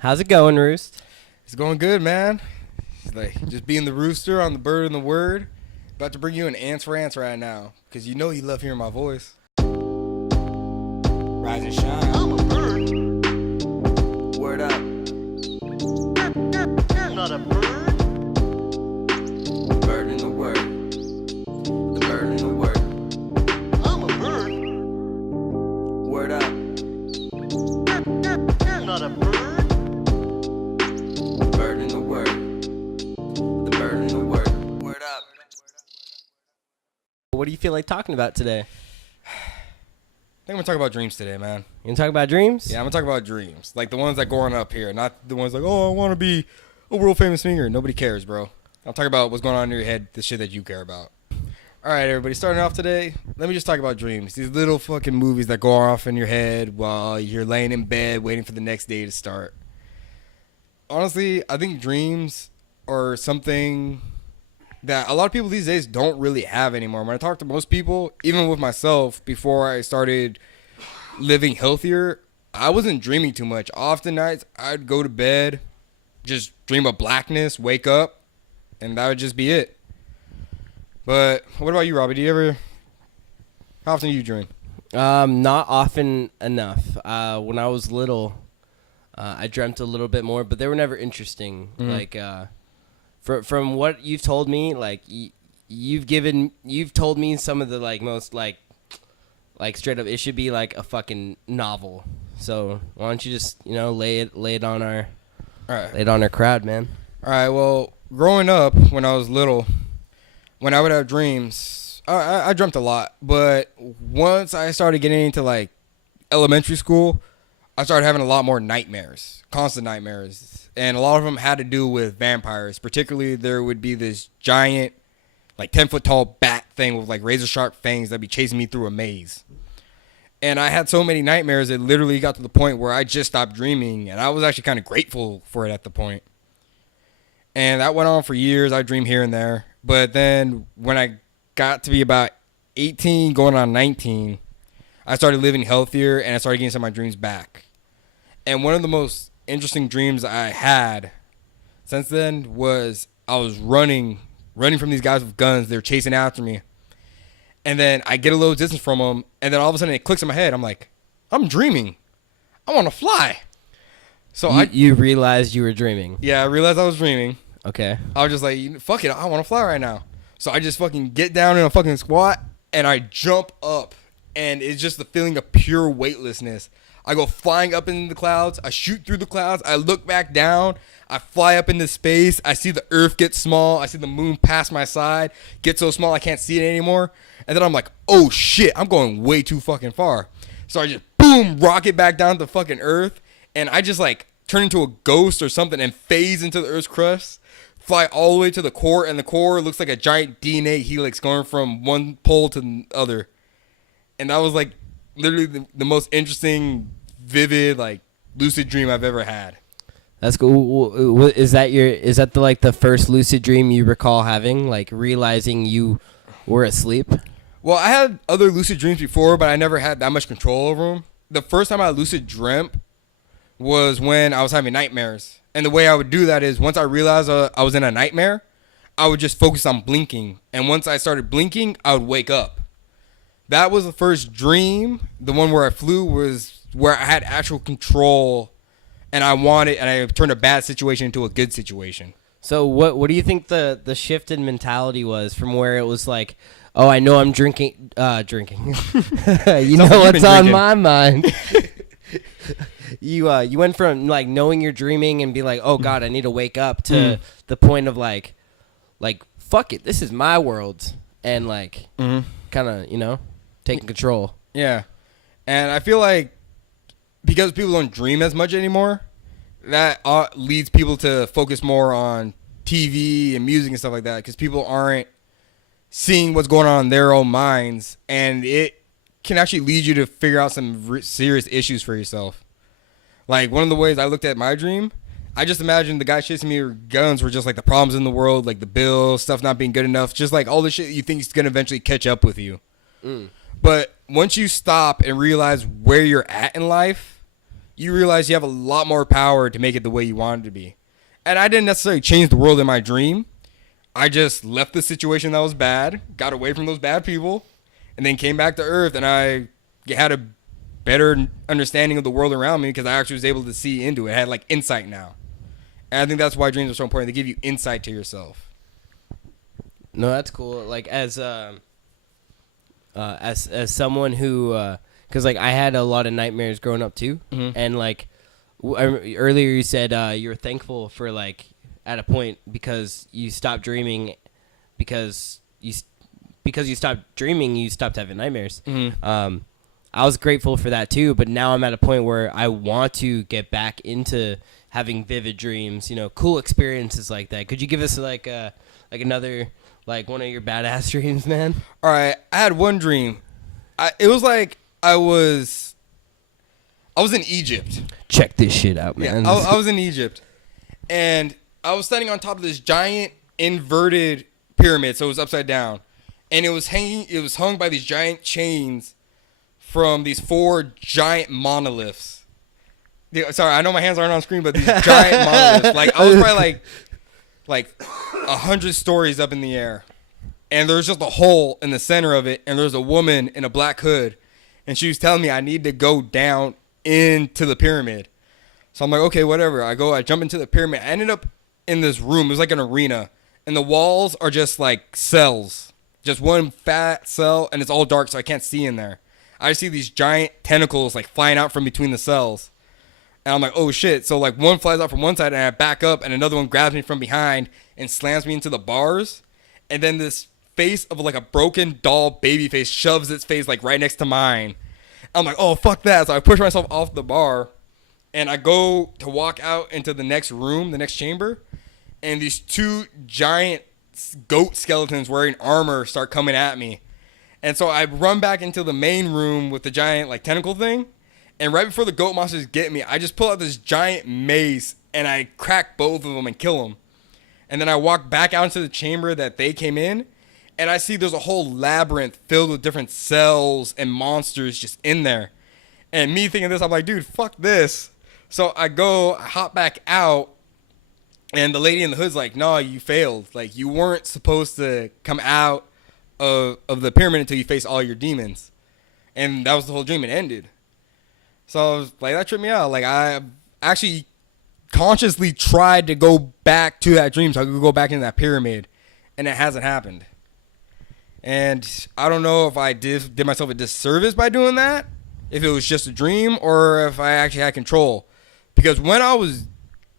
How's it going, Roost? It's going good, man. It's like just being the rooster on the bird and the word. About to bring you an Rants right now, because you know you love hearing my voice. Rise and shine. I'm a bird. Word up. You're not a bird. Bird in the word. The bird in the word. I'm a bird. Word up. You're not a bird. Bird in the word. The bird in the word. Word up. What do you feel like talking about today? I think I'm gonna talk about dreams today, man. You gonna talk about dreams? Yeah, I'm gonna talk about dreams. Like the ones that go on up here, not the ones like, oh, I wanna be a world famous singer. Nobody cares, bro. I'll talk about what's going on in your head, the shit that you care about. All right, everybody, starting off today, let me just talk about dreams. These little fucking movies that go off in your head while you're laying in bed waiting for the next day to start. Honestly, I think dreams are something that a lot of people these days don't really have anymore. When I talk to most people, even with myself, before I started living healthier, I wasn't dreaming too much. Often nights, I'd go to bed, just dream of blackness, wake up, and that would just be it. But what about you, Robbie? How often do you dream? Not often enough. When I was little, I dreamt a little bit more, but they were never interesting. Mhm. Like, from what you've told me, like you've told me some of the most straight up, it should be like a fucking novel. So why don't you just lay it on our All right. lay it on our crowd, man? All right, well, growing up when I was little, when I would have dreams, I dreamt a lot. But once I started getting into like elementary school, I started having a lot more nightmares, constant nightmares. And a lot of them had to do with vampires. Particularly, there would be this giant, like 10-foot tall bat thing with like razor sharp fangs that'd be chasing me through a maze. And I had so many nightmares, it literally got to the point where I just stopped dreaming. And I was actually kind of grateful for it at the point. And that went on for years. I dreamed here and there. But then when I got to be about 18, going on 19, I started living healthier and I started getting some of my dreams back. And one of the most interesting dreams I had since then was I was running from these guys with guns. They were chasing after me. And then I get a little distance from them. And then all of a sudden it clicks in my head. I'm like, I'm dreaming. I want to fly. So You realized you were dreaming. Yeah, I realized I was dreaming. Okay. I was just like, fuck it, I want to fly right now. So I just fucking get down in a fucking squat and I jump up. And it's just the feeling of pure weightlessness. I go flying up into the clouds. I shoot through the clouds. I look back down. I fly up into space. I see the earth get small. I see the moon pass my side, get so small I can't see it anymore. And then I'm like, oh shit, I'm going way too fucking far. So I just boom, rocket back down to fucking earth. And I just like turn into a ghost or something and phase into the earth's crust. Fly all the way to the core. And the core looks like a giant DNA helix going from one pole to the other. And that was like literally the most interesting, vivid, like lucid dream I've ever had. That's cool. Is that the first lucid dream you recall having, like realizing you were asleep? Well, I had other lucid dreams before, but I never had that much control over them. The first time I lucid dreamt was when I was having nightmares. And the way I would do that is once I realized I was in a nightmare, I would just focus on blinking. And once I started blinking, I would wake up. That was the first dream. The one where I flew was where I had actual control and I turned a bad situation into a good situation. So what do you think the shift in mentality was from where it was like, oh, I know I'm drinking. You know what's on my mind. You went from like knowing you're dreaming and be like, oh God, I need to wake up to the point of like fuck it, this is my world, and like kind of taking control. Yeah, and I feel like because people don't dream as much anymore, that leads people to focus more on TV and music and stuff like that, because people aren't seeing what's going on in their own minds, and it can actually lead you to figure out some serious issues for yourself. Like, one of the ways I looked at my dream, I just imagined the guy chasing me with guns were just like the problems in the world, like the bills, stuff not being good enough, just like all the shit you think is going to eventually catch up with you. But once you stop and realize where you're at in life, you realize you have a lot more power to make it the way you want it to be. And I didn't necessarily change the world in my dream. I just left the situation that was bad, got away from those bad people, and then came back to Earth, and I had a better understanding of the world around me because I actually was able to see into it. I had like insight now. And I think that's why dreams are so important. They give you insight to yourself. No, that's cool. Like as someone who, because like I had a lot of nightmares growing up too, and like earlier you said you were thankful for like at a point because you stopped dreaming, because you stopped dreaming, you stopped having nightmares. I was grateful for that too, but now I'm at a point where I want to get back into having vivid dreams, cool experiences like that. Could you give us like another, like one of your badass dreams, man? All right, I had one dream. It was like I was in Egypt. Check this shit out, man. Yeah, I was in Egypt, and I was standing on top of this giant inverted pyramid, so it was upside down, and it was hung by these giant chains from these 4 giant monoliths. Yeah, sorry, I know my hands aren't on screen, but these giant monoliths. Like I was probably like 100 stories up in the air, and there's just a hole in the center of it, and there's a woman in a black hood, and she was telling me I need to go down into the pyramid. So I'm like, okay, whatever. I jump into the pyramid. I ended up in this room. It was like an arena, and the walls are just like cells, just one fat cell, and it's all dark, so I can't see in there. I see these giant tentacles like flying out from between the cells. And I'm like, oh shit. So like one flies out from one side and I back up and another one grabs me from behind and slams me into the bars. And then this face of like a broken doll baby face shoves its face like right next to mine. I'm like, oh fuck that. So I push myself off the bar and I go to walk out into the next room, the next chamber. And these 2 giant goat skeletons wearing armor start coming at me. And so I run back into the main room with the giant like tentacle thing. And right before the goat monsters get me, I just pull out this giant mace and I crack both of them and kill them. And then I walk back out into the chamber that they came in. And I see there's a whole labyrinth filled with different cells and monsters just in there. And me thinking this, I'm like, dude, fuck this. So I hop back out. And the lady in the hood's like, no, you failed. Like, you weren't supposed to come out of the pyramid until you face all your demons. And that was the whole dream. It ended. So I was like, that tripped me out. Like, I actually consciously tried to go back to that dream so I could go back into that pyramid. And it hasn't happened. And I don't know if I did myself a disservice by doing that, if it was just a dream, or if I actually had control. Because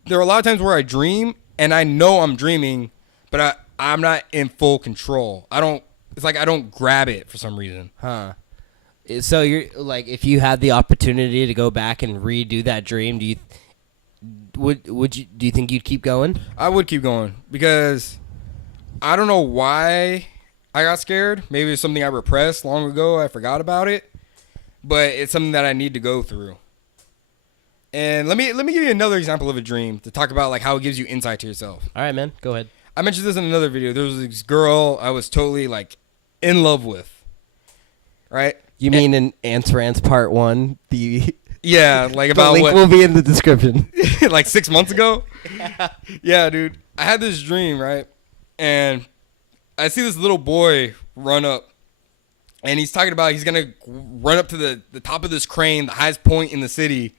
there are a lot of times where I dream, and I know I'm dreaming, but I'm not in full control. It's like I don't grab it for some reason. Huh. So you're like, if you had the opportunity to go back and redo that dream, do you think you'd keep going? I would keep going because I don't know why I got scared. Maybe it's something I repressed long ago. I forgot about it, but it's something that I need to go through. And let me give you another example of a dream to talk about like how it gives you insight to yourself. All right, man, go ahead. I mentioned this in another video. There was this girl I was totally like in love with. Right? You mean in Rants Part 1? Yeah, like The about link what? will be in the description. Like 6 months ago? Yeah, dude. I had this dream, right? And I see this little boy run up. And he's talking about he's going to run up to the top of this crane, the highest point in the city,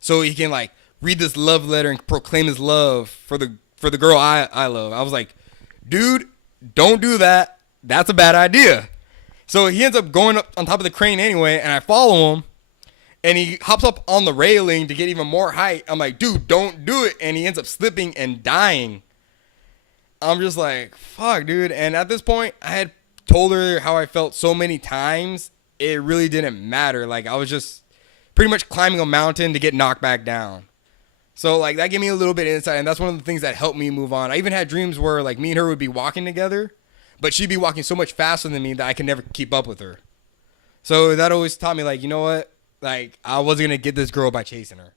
so he can like read this love letter and proclaim his love for the girl I love. I was like, dude, don't do that. That's a bad idea. So he ends up going up on top of the crane anyway, and I follow him, and he hops up on the railing to get even more height. I'm like, dude, don't do it. And he ends up slipping and dying. I'm just like, fuck, dude. And at this point, I had told her how I felt so many times, it really didn't matter. Like, I was just pretty much climbing a mountain to get knocked back down. So, like, that gave me a little bit of insight, and that's one of the things that helped me move on. I even had dreams where, like, me and her would be walking together, but she'd be walking so much faster than me that I could never keep up with her. So that always taught me, like, you know what? Like, I wasn't going to get this girl by chasing her.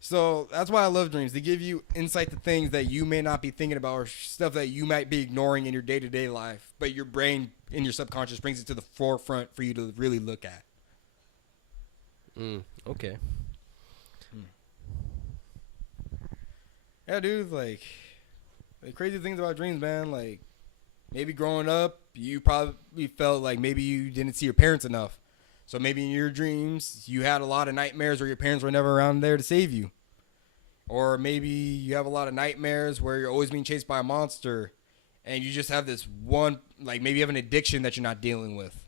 So that's why I love dreams. They give you insight to things that you may not be thinking about or stuff that you might be ignoring in your day-to-day life, but your brain in your subconscious brings it to the forefront for you to really look at. Okay. Yeah, dude. Like, the crazy things about dreams, man. Like, maybe growing up, you probably felt like maybe you didn't see your parents enough. So maybe in your dreams, you had a lot of nightmares where your parents were never around there to save you. Or maybe you have a lot of nightmares where you're always being chased by a monster and you just have this one, like maybe you have an addiction that you're not dealing with.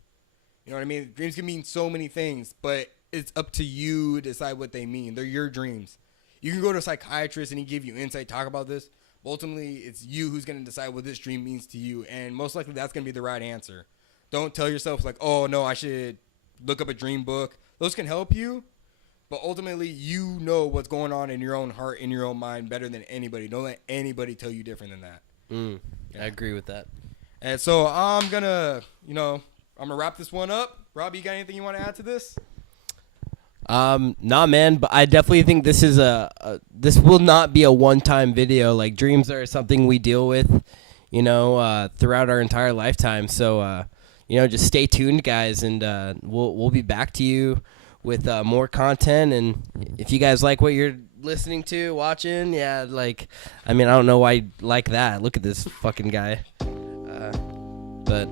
You know what I mean? Dreams can mean so many things, but it's up to you to decide what they mean. They're your dreams. You can go to a psychiatrist and he give you insight, talk about this. But ultimately, it's you who's going to decide what this dream means to you. And most likely that's going to be the right answer. Don't tell yourself like, oh, no, I should look up a dream book. Those can help you. But ultimately, you know what's going on in your own heart, in your own mind better than anybody. Don't let anybody tell you different than that. I agree with that. And so I'm going to, I'm going to wrap this one up. Robbie, you got anything you want to add to this? Nah, man, but I definitely think this is this will not be a one-time video. Like, dreams are something we deal with, throughout our entire lifetime. So, just stay tuned, guys, and we'll be back to you with more content. And if you guys like what you're listening to, watching, I don't know why you like that. Look at this fucking guy. But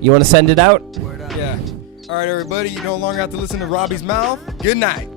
you want to send it out? Yeah. All right, everybody, you no longer have to listen to Robbie's mouth. Good night.